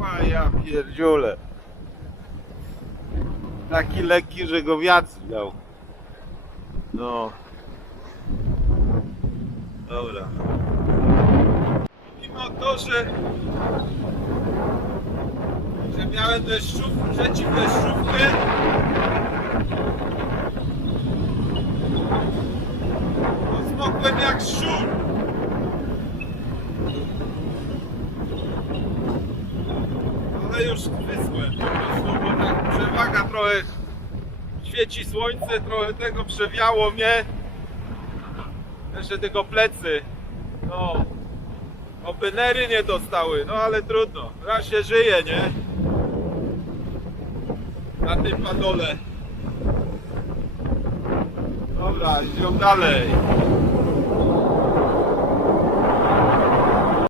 Ja pierdziule. Taki lekki, że go wiatr miał. No. Dobra. Mimo to, że, że miałem deszczów, przeciwdeszczówkę, to zmokłem jak. Już wyschłem po prostu, bo tak przewaga trochę świeci słońce, trochę tego przewiało mnie. Jeszcze tylko plecy. No. Oby nery nie dostały, no ale trudno. Raz się żyje, nie? Na tym padole. Dobra, idziemy dalej.